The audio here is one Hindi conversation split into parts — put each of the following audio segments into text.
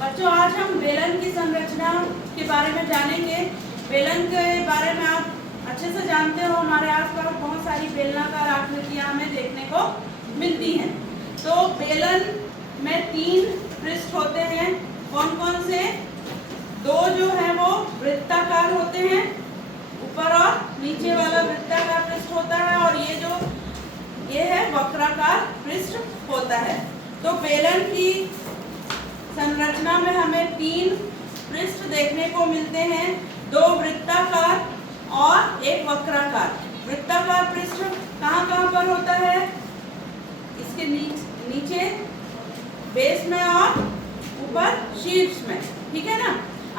बच्चों आज हम बेलन की संरचना के बारे में जानेंगे। बेलन के बारे में आप अच्छे से जानते हो, हमारे आसपास बहुत सारी बेलनाकार आकृतियां हमें देखने को मिलती हैं। तो बेलन में 3 पृष्ठ होते हैं। कौन कौन से? 2 जो है वो वृत्ताकार होते हैं, ऊपर और नीचे वाला वृत्ताकार पृष्ठ होता है, और ये है वक्राकार पृष्ठ होता है। तो बेलन की संरचना में हमें 3 पृष्ठ देखने को मिलते हैं, 2 वृत्ताकार और 1 वक्राकार। वृत्ताकार पृष्ठ कहाँ पर होता है? इसके नीचे बेस में और ऊपर शीर्ष में, ठीक है ना।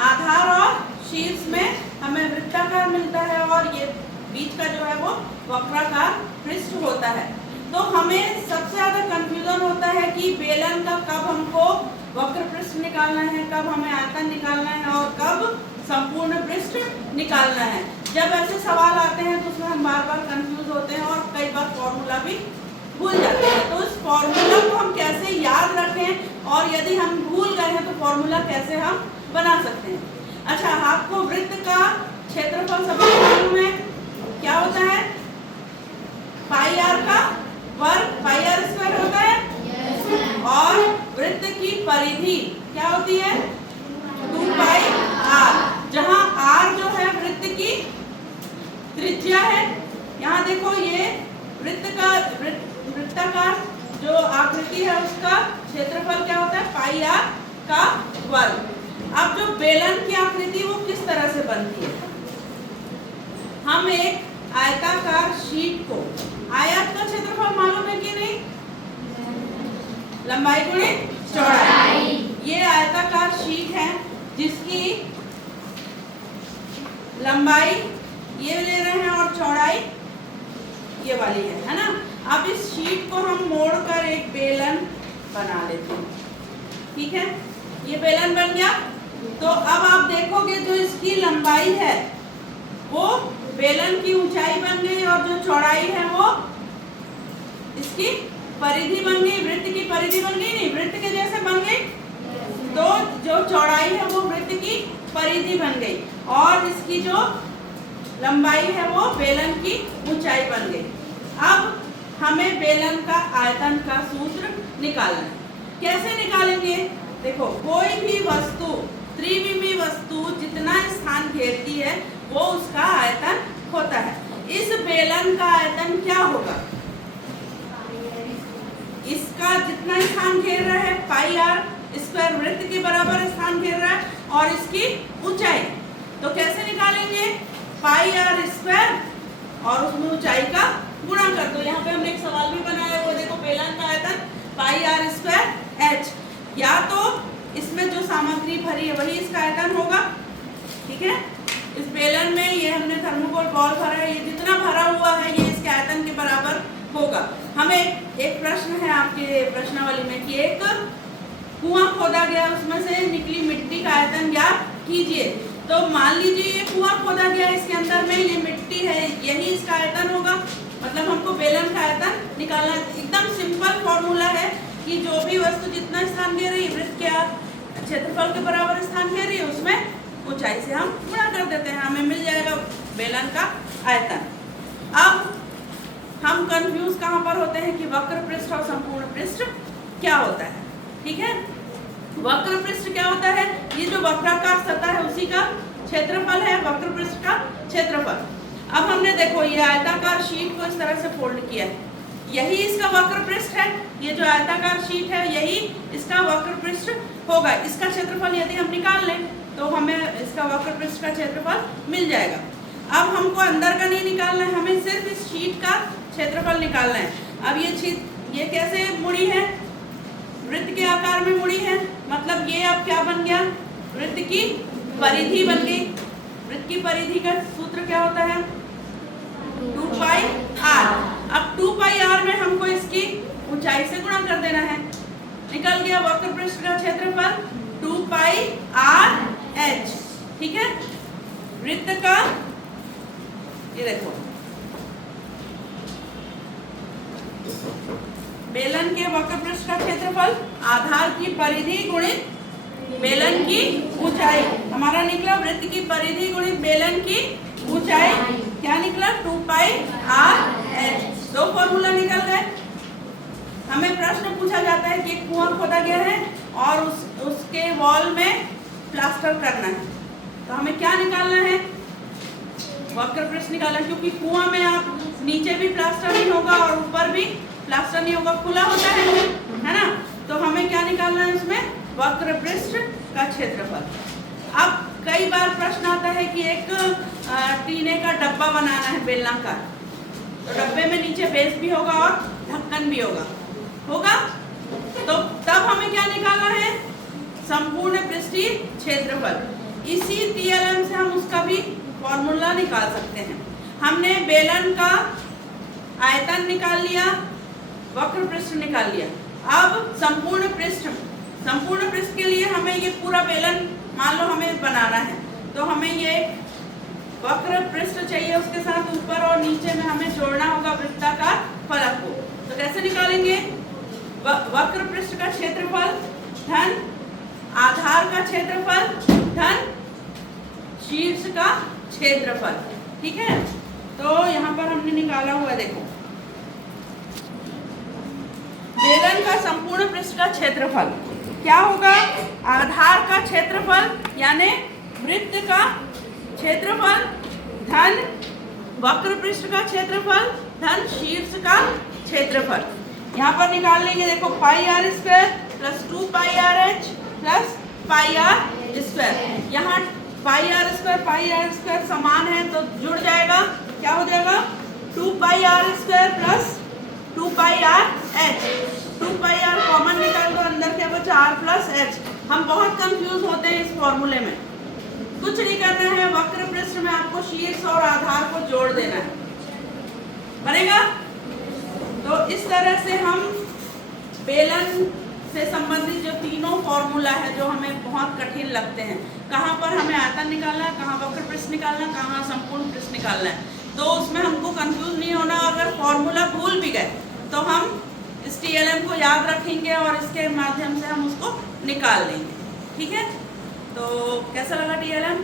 आधार और शीर्ष में हमें वृत्ताकार मिलता है और ये बीच का जो है वो वक्राकार पृष्ठ होता है। तो हमें सबसे ज्यादा कंफ्यूजन होता है कि बेलन का कब हमको वक्र पृष्ठ निकालना है, कब हमें आयतन निकालना है और कब संपूर्ण पृष्ठ निकालना है। जब ऐसे सवाल आते हैं तो उसमें हम बार बार कंफ्यूज होते हैं और कई बार फॉर्मूला भी भूल जाते हैं। तो उस फॉर्मूला को हम कैसे याद रखें और यदि हम भूल गए हैं तो फॉर्मूला कैसे हम बना सकते हैं। अच्छा, आपको वृत्त का क्षेत्रफल सबसे मालूम है, क्या होता है? पाई आर का वर्ग, पाई आर स्क्वायर होता है। और वृत्त की परिधि क्या होती है? 2 पाई आर, जहां आर जो है वृत्त की त्रिज्या है। यहाँ देखो ये वृत्ताकार जो आकृति है उसका क्षेत्रफल क्या होता है? पाई आर का वर्ग। अब जो बेलन की आकृति वो किस तरह से बनती है? हम एक आयताकार शीट को, आयत का क्षेत्रफल मालूम है कि नहीं? लंबाई गुणे चौड़ाई। ये आयताकार शीट है जिसकी लंबाई ये ले रहे हैं और चौड़ाई ये वाली है ना। अब इस शीट को हम मोड़कर एक बेलन बना लेते हैं, ठीक है। ये बेलन बन गया। तो अब आप देखोगे जो इसकी लंबाई है वो बेलन की ऊंचाई बन गई और जो चौड़ाई है वो इसकी परिधि बन गई। वृत्त की परिधि बन गई, नहीं वृत्त के जैसे बन गई। तो जो चौड़ाई है वो वृत्त की परिधि बन गई और इसकी जो लंबाई है वो बेलन की ऊंचाई बन गई। अब हमें बेलन का आयतन का सूत्र निकालना है। कैसे निकालेंगे? देखो, कोई भी वस्तु, त्रिविमीय वस्तु जितना स्थान घेरती है वो उसका आयतन होता है। इस बेलन का आयतन क्या होगा? इसका जितना स्थान घेर रहा है पाई आर स्क्वायर, वृत्त के बराबर स्थान घेर रहा है, और इसकी ऊंचाई। तो कैसे निकालेंगे? पाई आर स्क्वायर और उसमें ऊंचाई का गुणा कर दो। यहाँ पे हमने एक सवाल भी बनाया, वो देखो, बेलन का आयतन पाई आर स्क्वायर एच। या तो इसमें जो सामग्री भरी है वही इसका आयतन होगा, ठीक है। इस बेलन में ये हमने थर्मोकोल बॉल भरा है, ये जितना भरा हुआ है ये इसके आयतन के बराबर होगा। हमें एक प्रश्न है आपके प्रश्नावली में कि एक कुआं खोदा गया, उसमें से निकली मिट्टी का आयतन ज्ञात कीजिए। तो मान लीजिए ये कुआं खोदा गया, इसके अंदर में ये मिट्टी है, यही इसका आयतन होगा। मतलब हमको बेलन का आयतन निकालना है। एकदम सिंपल फॉर्मूला है कि जो भी वस्तु जितना स्थान घेर रही है, वृत्त के क्षेत्रफल के बराबर स्थान घेर रही है, उसमें ऊंचाई से हम गुणा कर देते हैं, हमें मिल जाएगा बेलन का आयतन। अब हम कंफ्यूज कहाँ पर होते हैं कि वक्र पृष्ठ और संपूर्ण पृष्ठ क्या होता है, ठीक है। वक्र पृष्ठ क्या होता है? ये जो वक्राकार सतह है उसी का क्षेत्रफल है वक्र पृष्ठ का क्षेत्रफल। अब हमने देखो ये आयताकार शीट को इस तरह से फोल्ड किया है, यही इसका वक्र पृष्ठ है। ये जो आयताकार शीट है यही इसका वक्र पृष्ठ होगा। इसका क्षेत्रफल यदि हम निकाल लें तो हमें इसका वक्र पृष्ठ का क्षेत्रफल मिल जाएगा। अब हमको अंदर का नहीं निकालना है, हमें सिर्फ इस शीट का क्षेत्रफल निकालना है। अब ये कैसे मुड़ी है? वृत्त के आकार में मुड़ी है, मतलब ये अब क्या बन गया? वृत्त की परिधि बन गई। वृत्त की परिधि का सूत्र क्या होता है? 2 पाई आर। अब 2 पाई आर में हमको इसकी ऊंचाई से गुणा कर देना है। निकल गया वक्र पृष्ठ का क्षेत्रफल 2 पाई आर एच, ठीक है। वृत्त का ये देखो, बेलन के वक्र पृष्ठ का क्षेत्रफल आधार की परिधि गुणित बेलन की ऊंचाई। हमारा निकला वृत्त की परिधि गुणित बेलन की ऊंचाई, क्या निकला 2 पाई आर एच। दो फॉर्मूला निकल गए। हमें प्रश्न पूछा जाता है कि कुआं खोदा गया है और उसके वॉल में प्लास्टर करना है, तो हमें क्या निकालना है, वक्र पृष्ठ निकालना, क्योंकि कुआं में आप नीचे भी प्लास्टर नहीं होगा और ऊपर भी प्लास्टर नहीं होगा, खुला होता है ना। तो हमें क्या निकालना है इसमें, वक्र पृष्ठ का क्षेत्रफल। अब कई बार प्रश्न आता है कि एक टीने का डब्बा बनाना है बेलनाकार, तो डब्बे में नीचे बेस भी होगा और ढक्कन भी होगा, तो तब हमें क्या निकालना है, संपूर्ण पृष्ठीय क्षेत्रफल। इसी टीएलएम से हम उसका भी फॉर्मूला निकाल सकते हैं। हमने बेलन का आयतन निकाल लिया, वक्र पृष्ठ निकाल लिया। अब संपूर्ण पृष्ठ के लिए हमें ये पूरा बेलन मान लो हमें बनाना है, तो हमें ये वक्र पृष्ठ चाहिए, उसके साथ ऊपर और नीचे में हमें जोड़ना होगा वृत्ताकार फलक को। तो कैसे निकालेंगे, वक्र पृष्ठ का क्षेत्रफल धन आधार का क्षेत्रफल धन शीर्ष का क्षेत्रफल, ठीक है। तो यहाँ पर हमने निकाला हुआ, देखो बेलन का संपूर्ण पृष्ठ का क्षेत्रफल क्या होगा, आधार का क्षेत्रफल यानी वृत्त का क्षेत्रफल धन वक्र पृष्ठ का क्षेत्रफल धन शीर्ष का क्षेत्रफल। यहाँ पर निकाल लेंगे, देखो pi r square plus 2 pi r h plus pi r square. यहाँ पाई आर स्क्वायर समान है तो जुड़ जाएगा, क्या हो जाएगा 2 pi r square plus 2 pi r h. 2 pi r common निकाल दो, अंदर क्या बचा आर प्लस एच। हम बहुत कंफ्यूज होते हैं इस फॉर्मूले में, कुछ नहीं करना है, वक्र पृष्ठ में आपको शीर्ष और आधार को जोड़ देना है, बनेगा। तो इस तरह से हम बेलन से संबंधित जो तीनों फॉर्मूला है जो हमें बहुत कठिन लगते हैं, कहाँ पर हमें आयतन निकालना है, कहाँ वक्र पृष्ठ निकालना है, कहाँ संपूर्ण पृष्ठ निकालना है, तो उसमें हमको कंफ्यूज नहीं होना। अगर फॉर्मूला भूल भी गए तो हम इस टीएलएम को याद रखेंगे और इसके माध्यम से हम उसको निकाल लेंगे, ठीक है। तो कैसा लगा टीएलएम?